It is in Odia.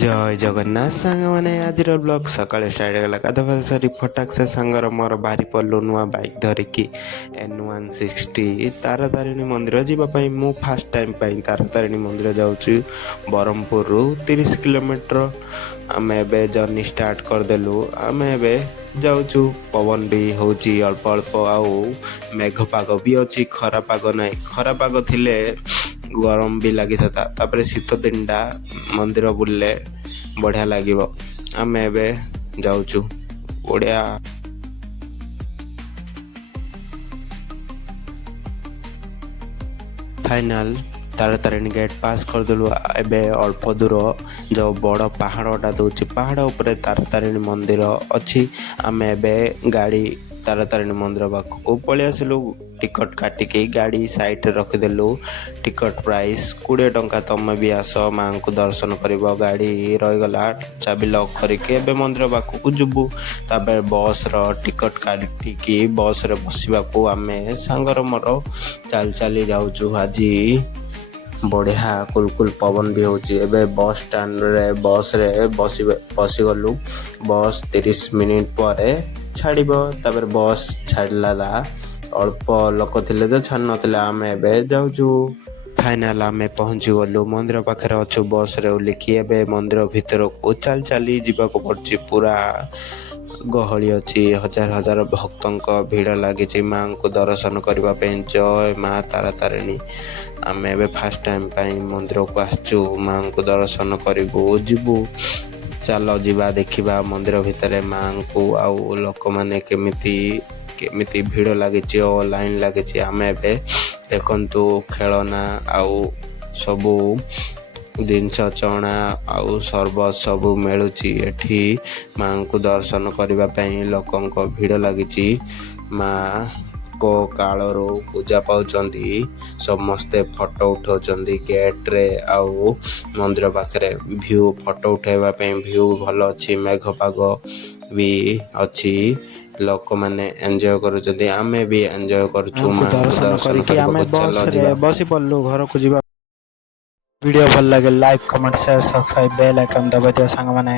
जय जगन्नाथ सांग मैंने आज ब्लॉग सकाଳେ स्टार्ट ହେଇଗଲା ଗାଧୁଆ ସାରି ଫଟାକ ସେ ସାଙ୍ଗର ମୋର ବାହାରି ପଡ଼ିଲୁ ନୂଆ ବାଇକ୍ ଧରିକି N160 ତାରାତାରିଣୀ ମନ୍ଦିର ଯିବା ପାଇଁ। ମୁଁ ଫାର୍ଷ୍ଟ ଟାଇମ୍ ପାଇଁ ତାରାତାରିଣୀ ମନ୍ଦିର ଯାଉଛି ବ୍ରହ୍ମପୁରରୁ 30 କିଲୋମିଟର। ଆମେ ଏବେ ଜର୍ଣ୍ଣି ଷ୍ଟାର୍ଟ କରିଦେଲୁ। ଆମେ ଏବେ ଯାଉଛୁ। ପବନ ବି ହେଉଛି ଅଳ୍ପ ଅଳ୍ପ, ଆଉ ମେଘ ପାଗ ବି ଅଛି, ଖରା ପାଗ ନାହିଁ। ଖରା ପାଗ ଥିଲେ ଗରମ ବି ଲାଗିଥାନ୍ତା। ତାପରେ ଶୀତ ଦିନଟା ମନ୍ଦିର ବୁଲିଲେ ବଢ଼ିଆ ଲାଗିବ। ଆମେ ଏବେ ଯାଉଛୁ Odia final Taratarini gate pass କରିଦେଲୁ। ଏବେ ଅଳ୍ପ ଦୂର ଯେଉଁ ବଡ଼ ପାହାଡ଼ଟା ଦେଉଛି, ପାହାଡ଼ ଉପରେ ତାରାତାରିଣୀ ମନ୍ଦିର ଅଛି। ଆମେ ଏବେ ଗାଡ଼ି ତାରାତାରିଣୀ ମନ୍ଦିର ପାଖକୁ ପଳେଇ ଆସିଲୁ। ଟିକଟ କାଟିକି ଗାଡ଼ି ସାଇଡ଼ରେ ରଖିଦେଲୁ। ଟିକଟ ପ୍ରାଇସ୍ 20 ଟଙ୍କା। ତୁମେ ବି ଆସ, ମାଆଙ୍କୁ ଦର୍ଶନ କରିବ। ଗାଡ଼ି ରହିଗଲା, ଚାବି ଲକ୍ କରିକି ଏବେ ମନ୍ଦିର ପାଖକୁ ଯିବୁ। ତାପରେ ବସ୍ର ଟିକଟ କାଟିକି ବସ୍ରେ ବସିବାକୁ ଆମେ ସାଙ୍ଗର ମୋର ଚାଲି ଚାଲି ଯାଉଛୁ। ଆଜି ବଢ଼ିଆ କୁଲକୁଲ ପବନ ବି ହେଉଛି। ଏବେ ବସ୍ ଷ୍ଟାଣ୍ଡରେ ବସ୍ରେ ବସିଗଲୁ। ବସ୍ 30 ମିନିଟ୍ ପରେ ଛାଡ଼ିବ। ତାପରେ ବସ୍ ଛାଡ଼ିଲା, ଅଳ୍ପ ଲୋକ ଥିଲେ ତ ଛାଡ଼ି ନଥିଲେ। ଆମେ ଏବେ ଯାଉଛୁ। ଫାଇନାଲ ଆମେ ପହଞ୍ଚିଗଲୁ, ମନ୍ଦିର ପାଖରେ ଅଛୁ। ବସ୍ରେ ଓହ୍ଲିକି ଏବେ ମନ୍ଦିର ଭିତରକୁ ଚାଲି ଚାଲି ଯିବାକୁ ପଡ଼ୁଛି। ପୁରା ଗହଳି ଅଛି, ହଜାର ହଜାର ଭକ୍ତଙ୍କ ଭିଡ଼ ଲାଗିଛି ମାଆଙ୍କୁ ଦର୍ଶନ କରିବା ପାଇଁ। ଜୟ ମା ତାରାତାରିଣୀ। ଆମେ ଏବେ ଫାର୍ଷ୍ଟ ଟାଇମ୍ ପାଇଁ ମନ୍ଦିରକୁ ଆସିଛୁ। ମାଆଙ୍କୁ ଦର୍ଶନ କରିବୁ, ଯିବୁ। ଚାଲ ଯିବା, ଦେଖିବା ମନ୍ଦିର ଭିତରେ ମାଆଙ୍କୁ, ଆଉ ଲୋକମାନେ କେମିତି ଭିଡ଼ ଲାଗିଛି ଓ ଲାଇନ୍ ଲାଗିଛି। ଆମେ ଏବେ ଦେଖନ୍ତୁ ଖେଳନା ଆଉ ସବୁ ଜିନିଷ, ଚଣା ଆଉ ସରବତ ସବୁ ମିଳୁଛି ଏଠି। ମାଆଙ୍କୁ ଦର୍ଶନ କରିବା ପାଇଁ ଲୋକଙ୍କ ଭିଡ଼ ଲାଗିଛି। ମାଆ କାଳରୁ ପୂଜା ପାଉଛନ୍ତି। ସମସ୍ତେ ଫଟୋ ଉଠାଉଛନ୍ତି ଗେଟ୍ରେ ଆଉ ମନ୍ଦିର ପାଖରେ। ଫଟୋ ଉଠାଇବା ପାଇଁ ଭ୍ୟୁ ଭଲ ଅଛି। ମେଘ ପାଗ ବି ଅଛି, ଲୋକମାନେ ଏନ୍ଜୟ କରୁଛନ୍ତି। ଆମେ ବି ଏନ୍ଜୟ କରୁଛୁ। ମାଆଙ୍କୁ ଦର୍ଶନ କରିକି ଆମେ ବସ୍ରେ ବସି ପଡ଼ିଲୁ ଘରକୁ ଯିବା। ଭିଡ଼ିଓ ଭଲ ଲାଗେ like, comment, share, subscribe, bail icon ଦବାଇ ଦିଅ ସାଙ୍ଗମାନେ।